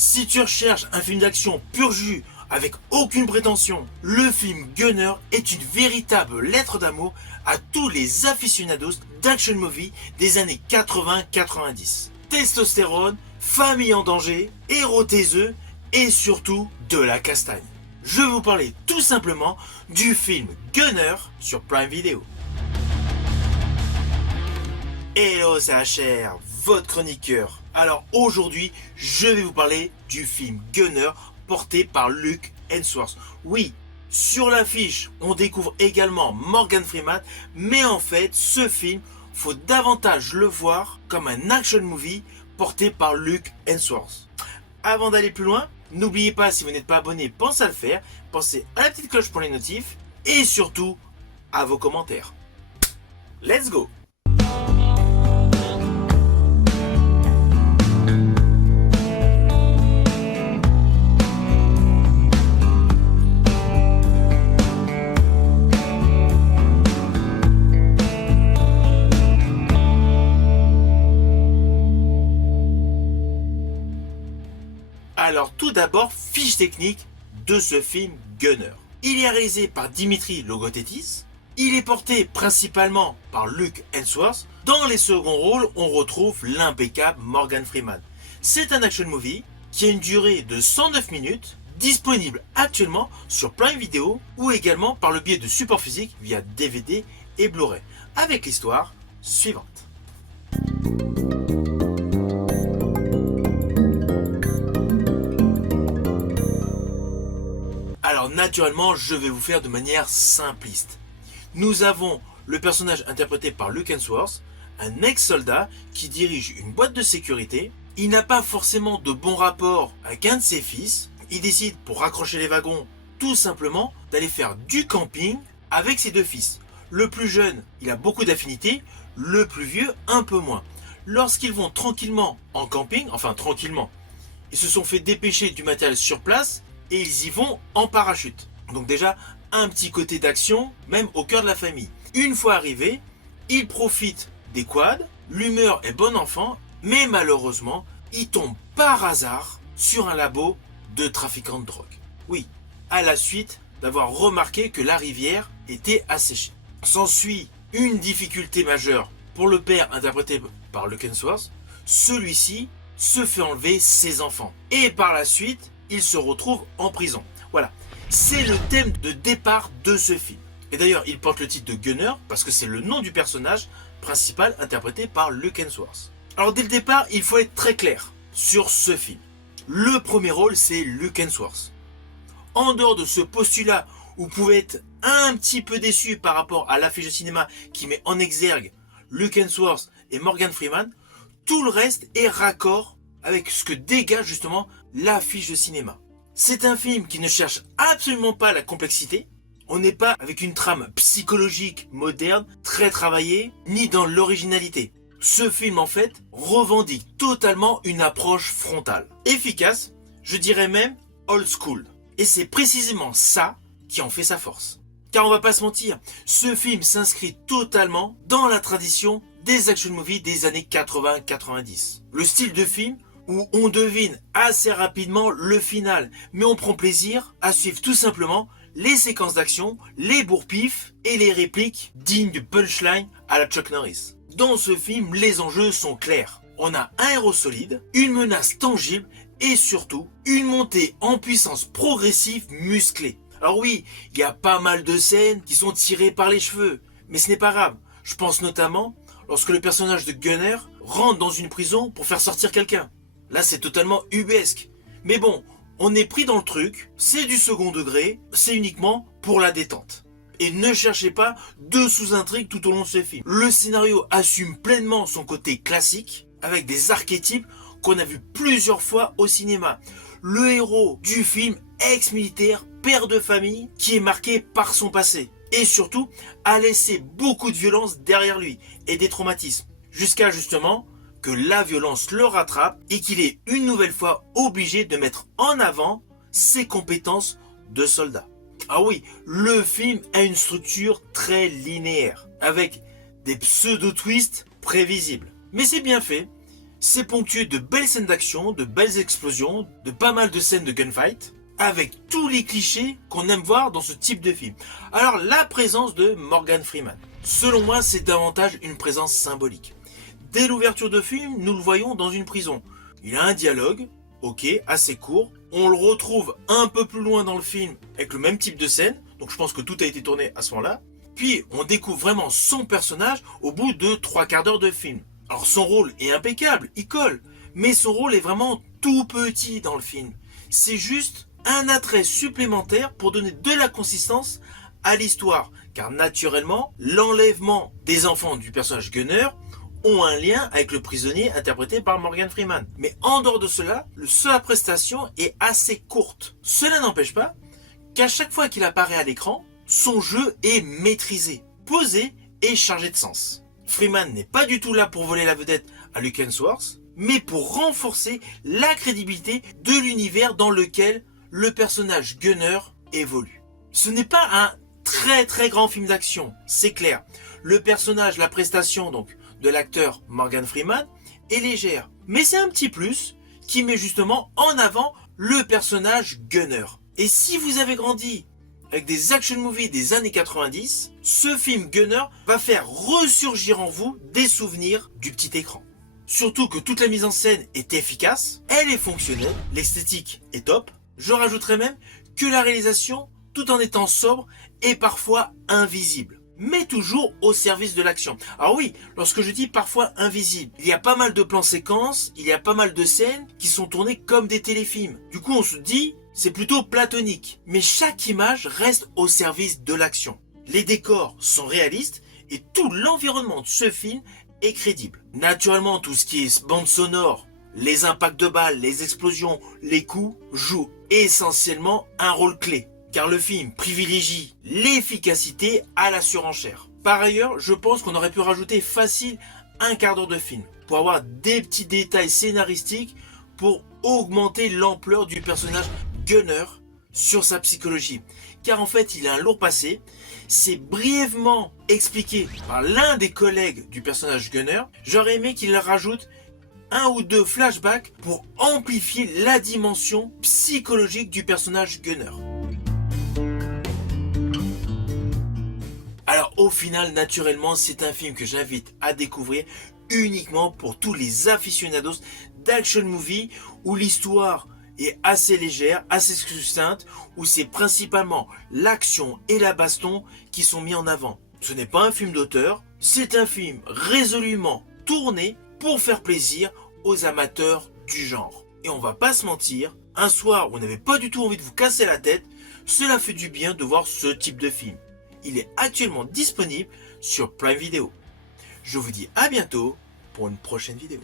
Si tu recherches un film d'action pur jus, avec aucune prétention, le film Gunner est une véritable lettre d'amour à tous les aficionados d'action movie des années 80-90. Testostérone, famille en danger, héros taiseux et surtout de la castagne. Je vais vous parler tout simplement du film Gunner sur Prime Video. Hello, c'est HR, votre chroniqueur. Alors aujourd'hui, je vais vous parler du film Gunner porté par Luke Hemsworth. Oui, sur l'affiche, on découvre également Morgan Freeman, mais en fait, ce film, faut davantage le voir comme un action movie porté par Luke Hemsworth. Avant d'aller plus loin, n'oubliez pas, si vous n'êtes pas abonné, pensez à le faire, pensez à la petite cloche pour les notifs, et surtout, à vos commentaires. Let's go! Alors tout d'abord, fiche technique de ce film Gunner. Il est réalisé par Dimitri Logothetis. Il est porté principalement par Luke Hemsworth. Dans les seconds rôles, on retrouve l'impeccable Morgan Freeman. C'est un action movie qui a une durée de 109 minutes, disponible actuellement sur Prime Video ou également par le biais de support physique via DVD et Blu-ray, avec l'histoire suivante. Alors naturellement, je vais vous faire de manière simpliste. Nous avons le personnage interprété par Luke Hemsworth, un ex-soldat qui dirige une boîte de sécurité. Il n'a pas forcément de bon rapport avec un de ses fils. Il décide, pour raccrocher les wagons, tout simplement d'aller faire du camping avec ses deux fils. Le plus jeune, il a beaucoup d'affinités, le plus vieux, un peu moins. Lorsqu'ils vont tranquillement en camping, enfin tranquillement, ils se sont fait dépêcher du matériel sur place, et ils y vont en parachute. Donc déjà, un petit côté d'action, même au cœur de la famille. Une fois arrivés, ils profitent des quads, l'humeur est bon enfant, mais malheureusement, ils tombent par hasard sur un labo de trafiquants de drogue. Oui, à la suite d'avoir remarqué que la rivière était asséchée. S'ensuit une difficulté majeure pour le père interprété par Luke Hemsworth. Celui-ci se fait enlever ses enfants. Et par la suite, il se retrouve en prison. Voilà, c'est le thème de départ de ce film. Et d'ailleurs, il porte le titre de Gunner parce que c'est le nom du personnage principal interprété par Luke Hemsworth. Alors dès le départ, il faut être très clair sur ce film. Le premier rôle, c'est Luke Hemsworth. En dehors de ce postulat où vous pouvez être un petit peu déçu par rapport à l'affiche de cinéma qui met en exergue Luke Hemsworth et Morgan Freeman, tout le reste est raccord avec ce que dégage justement l'affiche de cinéma. C'est un film qui ne cherche absolument pas la complexité. On n'est pas avec une trame psychologique moderne, très travaillée, ni dans l'originalité. Ce film en fait revendique totalement une approche frontale. Efficace, je dirais même old school. Et c'est précisément ça qui en fait sa force. Car on va pas se mentir, ce film s'inscrit totalement dans la tradition des action movies des années 80-90. Le style de film où on devine assez rapidement le final, mais on prend plaisir à suivre tout simplement les séquences d'action, les bourre-pifs et les répliques dignes du punchline à la Chuck Norris. Dans ce film, les enjeux sont clairs. On a un héros solide, une menace tangible et surtout une montée en puissance progressive musclée. Alors oui, il y a pas mal de scènes qui sont tirées par les cheveux, mais ce n'est pas grave. Je pense notamment lorsque le personnage de Gunner rentre dans une prison pour faire sortir quelqu'un. Là, c'est totalement ubuesque. Mais bon, on est pris dans le truc, c'est du second degré, c'est uniquement pour la détente. Et ne cherchez pas de sous-intrigues tout au long de ce film. Le scénario assume pleinement son côté classique, avec des archétypes qu'on a vus plusieurs fois au cinéma. Le héros du film, ex-militaire, père de famille, qui est marqué par son passé. Et surtout, a laissé beaucoup de violence derrière lui, et des traumatismes. Jusqu'à justement que la violence le rattrape et qu'il est une nouvelle fois obligé de mettre en avant ses compétences de soldat. Ah oui, le film a une structure très linéaire, avec des pseudo-twists prévisibles. Mais c'est bien fait, C'est ponctué de belles scènes d'action, de belles explosions, de pas mal de scènes de gunfight, avec tous les clichés qu'on aime voir dans ce type de film. Alors la présence de Morgan Freeman, selon moi c'est davantage une présence symbolique. Dès l'ouverture de film, nous le voyons dans une prison. Il a un dialogue, ok, assez court. On le retrouve un peu plus loin dans le film avec le même type de scène, donc je pense que tout a été tourné à ce moment-là. Puis on découvre vraiment son personnage au bout de 3/4 d'heure de film. Alors son rôle est impeccable, il colle, mais son rôle est vraiment tout petit dans le film. C'est juste un attrait supplémentaire pour donner de la consistance à l'histoire, car naturellement, l'enlèvement des enfants du personnage Gunner ont un lien avec le prisonnier interprété par Morgan Freeman. Mais en dehors de cela, sa prestation est assez courte. Cela n'empêche pas qu'à chaque fois qu'il apparaît à l'écran, son jeu est maîtrisé, posé et chargé de sens. Freeman n'est pas du tout là pour voler la vedette à Luke Hemsworth, mais pour renforcer la crédibilité de l'univers dans lequel le personnage Gunner évolue. Ce n'est pas un très grand film d'action, c'est clair. Le personnage, la prestation donc de l'acteur Morgan Freeman est légère, mais c'est un petit plus qui met justement en avant le personnage Gunner. Et si vous avez grandi avec des action movies des années 90, ce film Gunner va faire ressurgir en vous des souvenirs du petit écran. Surtout que toute la mise en scène est efficace, elle est fonctionnelle, l'esthétique est top. Je rajouterais même que la réalisation, tout en étant sobre, est parfois invisible, mais toujours au service de l'action. Alors oui, lorsque je dis parfois invisible, il y a pas mal de plans séquences, il y a pas mal de scènes qui sont tournées comme des téléfilms. Du coup on se dit, c'est plutôt platonique, mais chaque image reste au service de l'action. Les décors sont réalistes et tout l'environnement de ce film est crédible. Naturellement, tout ce qui est bande sonore, les impacts de balles, les explosions, les coups jouent essentiellement un rôle clé, car le film privilégie l'efficacité à la surenchère. Par ailleurs, je pense qu'on aurait pu rajouter facile 1/4 d'heure de film pour avoir des petits détails scénaristiques pour augmenter l'ampleur du personnage Gunner sur sa psychologie, car en fait il a un lourd passé. C'est brièvement expliqué par l'un des collègues du personnage Gunner. J'aurais aimé qu'il rajoute 1 ou 2 flashbacks pour amplifier la dimension psychologique du personnage Gunner. Alors au final, naturellement, c'est un film que j'invite à découvrir uniquement pour tous les aficionados d'action movie où l'histoire est assez légère, assez succincte, où c'est principalement l'action et la baston qui sont mis en avant. Ce n'est pas un film d'auteur, c'est un film résolument tourné pour faire plaisir aux amateurs du genre. Et on va pas se mentir, un soir où on n'avait pas du tout envie de vous casser la tête, cela fait du bien de voir ce type de film. Il est actuellement disponible sur Prime Video. Je vous dis à bientôt pour une prochaine vidéo.